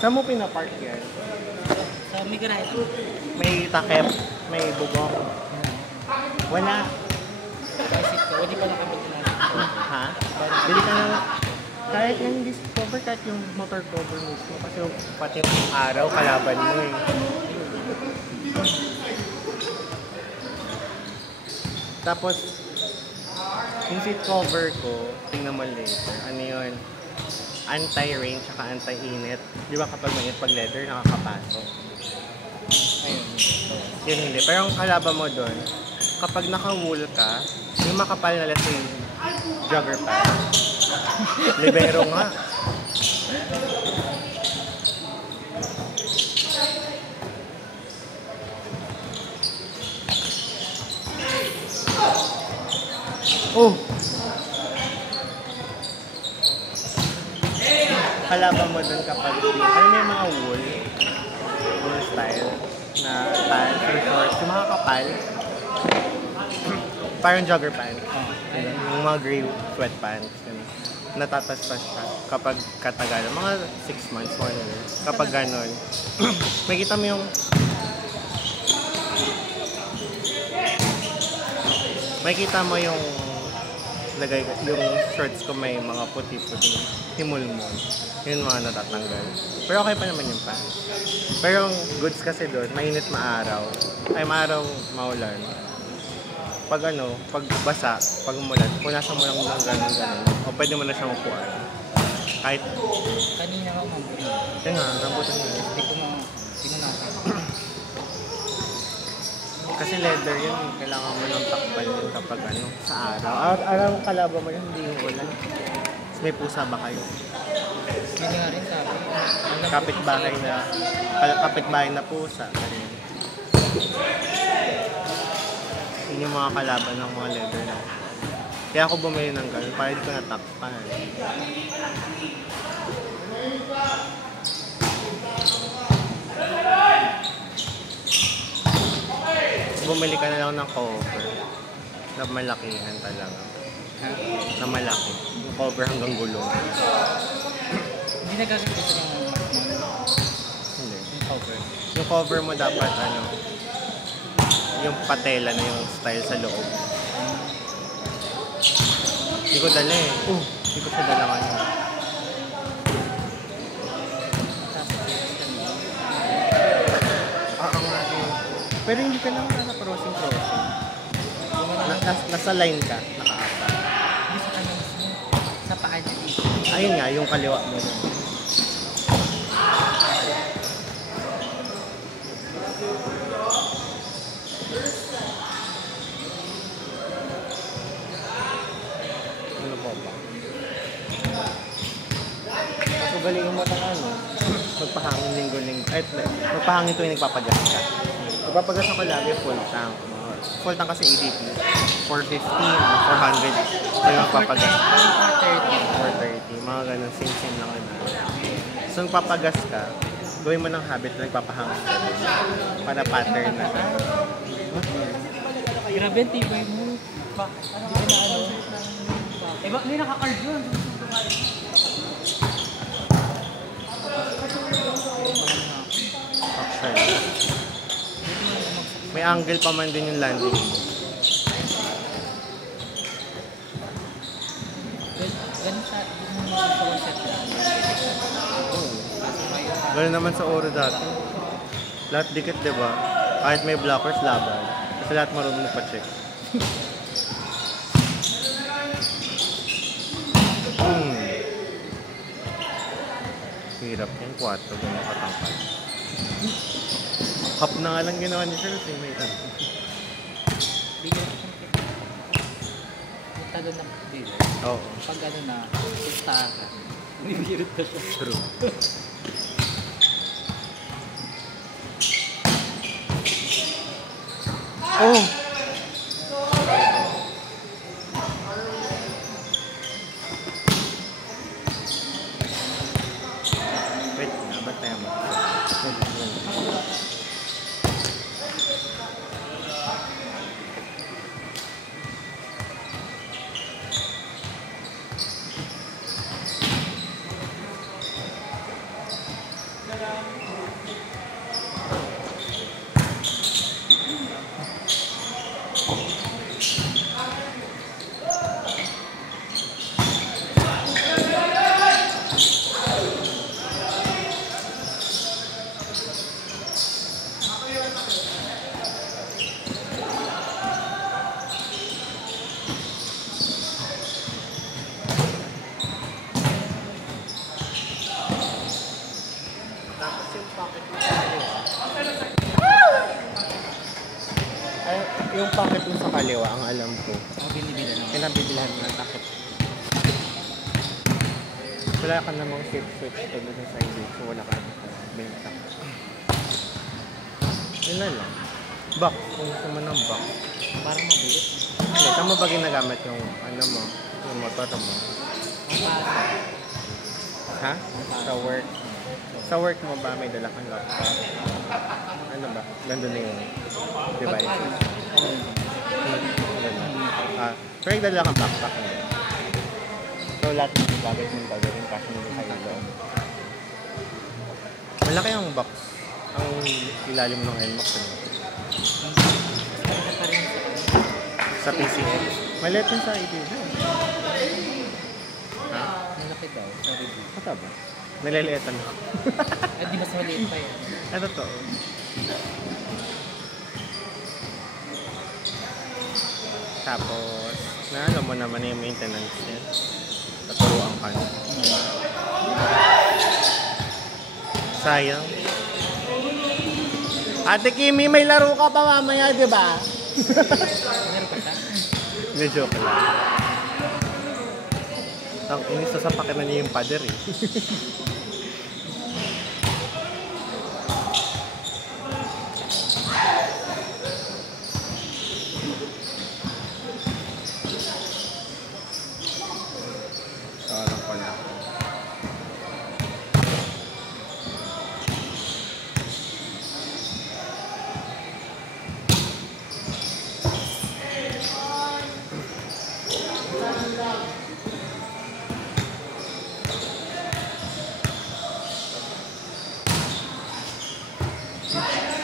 Saan mo pinapark yan? Sa may garahe. May takip, may bugong. Wala. Isip ko, hindi pa nakabit na. Ha? Bili ka ng... Kahit yung discover, kahit yung motor cover mismo. Kasi pati yung araw, kalaban mo eh. Tapos, yung seat cover ko, tingnan mo later. Ano yun? Anti-rain tsaka anti-init. Di ba kapag mainit pag leather, nakakapasok? Ayun. Yun hindi. Pero ang kalaban mo doon, kapag naka-wool ka, yung makapal na let's say, jogger pants. Libero nga. Oh! Kalaban mo dun kapag ano may mga wool style na pants or shorts, yung mga kapal parang jogger pants yung mga gray sweatpants natatastas siya kapag katagal mga 6 months, 1 year kapag ganon makikita mo yung makikita mo yung lagay yung shorts ko may mga puti-puti himulmol yun mga natatanggal pero okay pa naman yung pants pero yung goods kasi doon mainit maaraw ay maaraw maulan pag ano pag basa pag umulan punasan mo lang ng ganun o pwede mo na siyang upuan kahit Kanina nga umamburi. yun nga rambutan mo Hindi ko pinunasan. kasi leather yun kailangan mo ng takpan yun kapag ano sa araw araw kalaban mo yun hindi yung ulan may pusa ba kayo? Hindi nga rin sabi. Kapitbahay na pusa. Yun yung mga kalaban ng mga leather na. Kaya ako bumili ng gano'n, para hindi ko natakpan. Bumili ka na lang ng cover na malakihan talaga. Na malaki. Yung cover hanggang gulong. Hindi nagagawin ko yung Hindi. yung cover. Yung cover mo dapat ano, yung patela na yung style sa loob. Hindi ko dala eh. Hindi ko siya dala ngayon. Pero hindi ka naman nasa crossing. Nasa line ka, nakaapa. Hindi sa kanya mismo. Sa paa niya dito. Ayun nga, yung kaliwa mo dun. Ano po ba? Galing mo ng ano, magpahangin linggo-linggo. Magpahangin tuwing nagpapagas ka. Magpapagas ako lagi full tank. Full tank kasi EDP. 450, 400. Yung magpapagas. 430. Mga ganun, same lang na. So magpapagas ka, gawin mo ng habit na nagpapahangin ka. Para pattern na. Grabe, tibay mo. Bakit? Ano ka na ano? Eh, bakit may naka-card yun? May angle pa man din yung landing. Ganun sa one set lang. Ganun naman sa Oro dati. Lahat dikit, diba? Kahit may blockers, laban. Kasi lahat marunong pa-check. Hirap yung 4, ganun katangkad. Hap na nga lang ginawa ni Charles eh, may tanong. Bigyan ko siyang kita. Punta doon ng dealer. Oo. Pag ano na, punta ka. Nibirot na siya. True. Oh! yung packet mo sa kaliwa, ang alam ko. Ako binibila naman. Pinabibilhan mo ng takip. Wala ka namang shift switch to doon sa side so wala ka namang benta. Yun na lang. Back, kung gusto mo ng back. Parang mabilis. Hindi, saan mo ba ginagamit yung ano mo, yung motor mo? Ha? Sa work? Sa work mo ba may dala kang laptop? Ano ba? Nandun na yung device. Pero yung dala kang backpack mo. So lahat ng bagay mong gagawin kasi hindi kayo loob. Malaki ang box. Ang ilalim ng NMAX. Sa PCX. Maliit yun sa EDV. Ha? Malaki daw sa review. Ata ba? Naliliitan ako. At di mas maliit pa yan. Ano to? Tapos, alam mo naman yung maintenance niya. Naturuan ka niya. Sayang. Ate Kimi, may laro ka pa mamaya, di ba? Meron pa siya? Hindi, joke lang. Ang inis sa sapakin na niya yung pader eh. Sarang pala.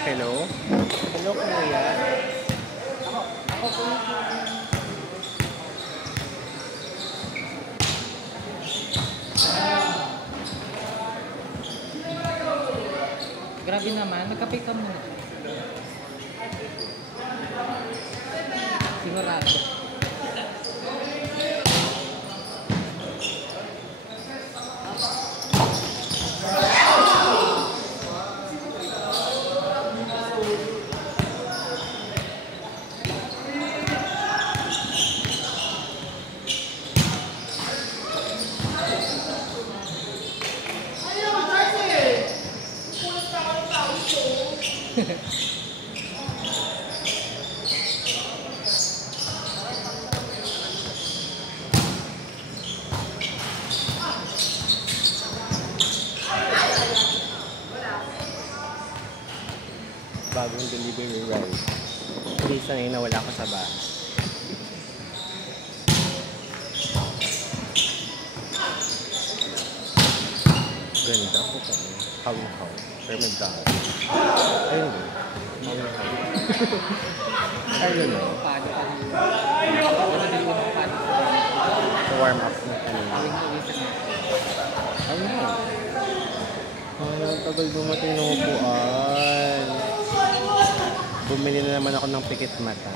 Hello? Hello, kuya. Ako po. Grabe naman, magkape ka muna. Sigurado. Bagong delivery ride. Hindi sanay na wala ka sa bahay. Ganda po ka. Haw-haw. Pero may dahil. Ayun din. Ayun na. Paano ka rin? Wala din mo ng paano. Warm up na kanina. Ayun na. Ay, ang tagal dumating ng upuan. Bumili na naman ako ng pikit mata.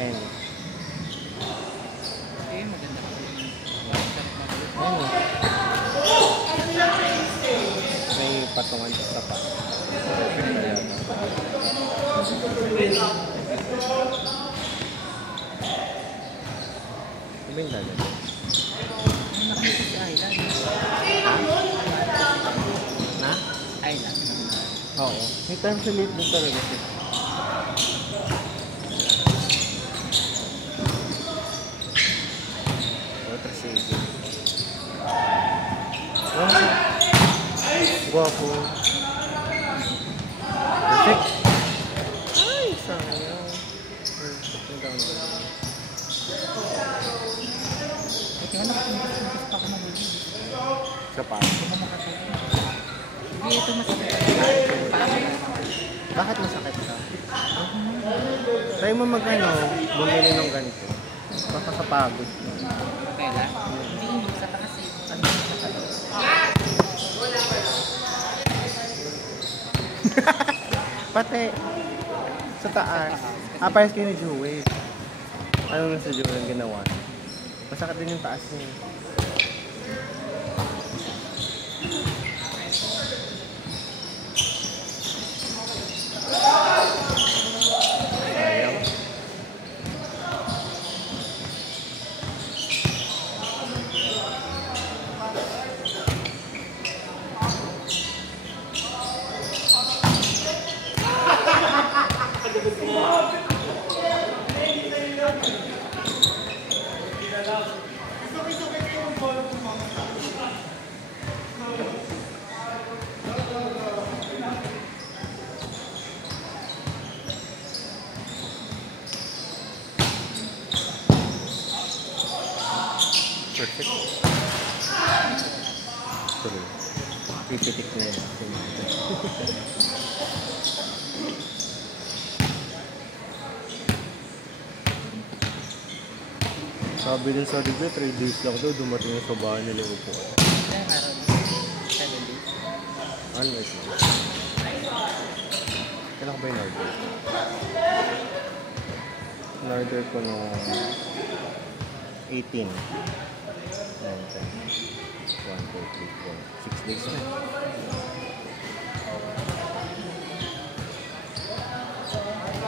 And Eh, maganda pa rin. ayun. May patungan sa pa. Ano ba yung dagat? Nakita si Ayla. Na? Ayla. Oo. May time sa late doon talaga siya. Water saving. Wow. Guwapo. Perfect. Ay, sayang. Perfect yung download. Ito nga, nakapuntas pa ako mahuli. Sa pa. Hindi, ito masakit. Bakit masakit ka? Try mo mag-ano, bumili ng ganito. Baka sa pagod. Pela? Hindi, sa takas eh. Ano sa takas? Pati, sa taas. Parehas kayo ni Jewel. Ano na sa Jewel ang ginawa? Masakit din yung taas niya. Sayang. Perfect. Tuloy. Pipitik na yun. Sabi din sa Libre, 3 days lang daw dumating yung sa bahay nila upo. Ilang araw na? 7 days. Ano ba ito? Kailan ko ba yung order? In-order ko nung 18. 9, 10. 1, 2, 3, 4. 6 days na.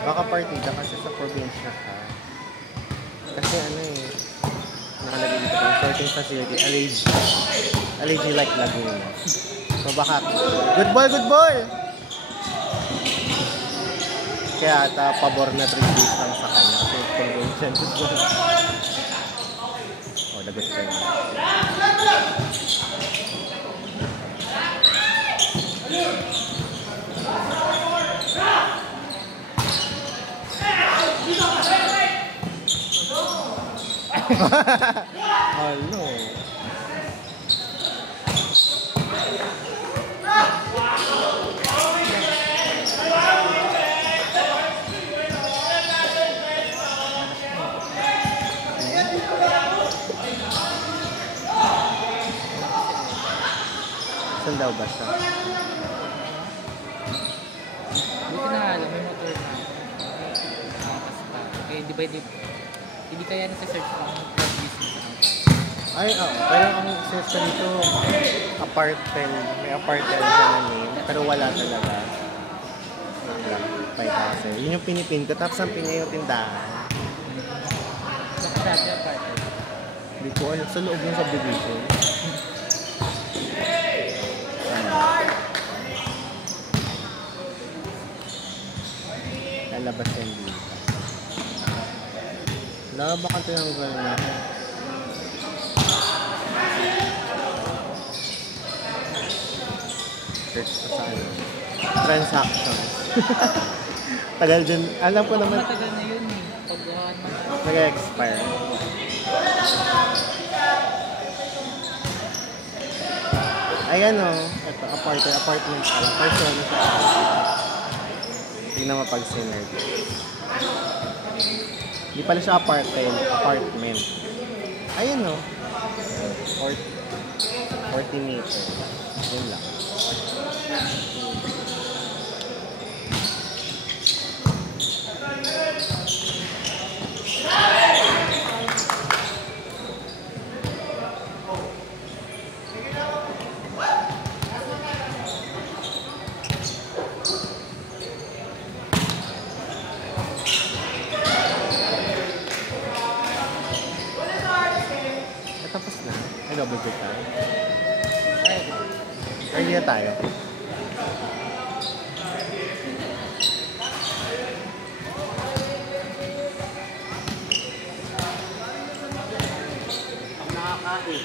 Baka partida kasi sa probinsya ka. Kasi ano eh, nakalagay dito yung sorting facility, Alleged like Laguna. So baka, good boy! Kaya ata pabor na 3 days lang sa kanya kasi convention. Oh, lagot ka yun. Ano? Saan daw ba siya? Buti na nga alam, may motor na ako. Nakakas pa. Eh, di ba hindi kaya nasa-search lang ng business account. Ay, pero ang system nito, apartel, may apartel siya na name, pero wala talaga. Pay kasi. Yun yung pinipin ko, tapos ang pinay yung tindahan. Baka dati ang partner. Hindi ko alam, sa loob yung subdivision. Lalabas yan dito. Wala ba ka tinanggal na? Search ko sa ano. Transactions. Tagal din. Alam ko naman. Matagal na yun eh. Pag Nag-expire. Ayan o. Ito, apartment pala. Person na siya. Tingnan mo pag synergy. Hindi pala siya apartment. Ayan o. 40 meters. Yun lang. Tapos na. Ay, double check tayo. Early na tayo. Ang nakakain.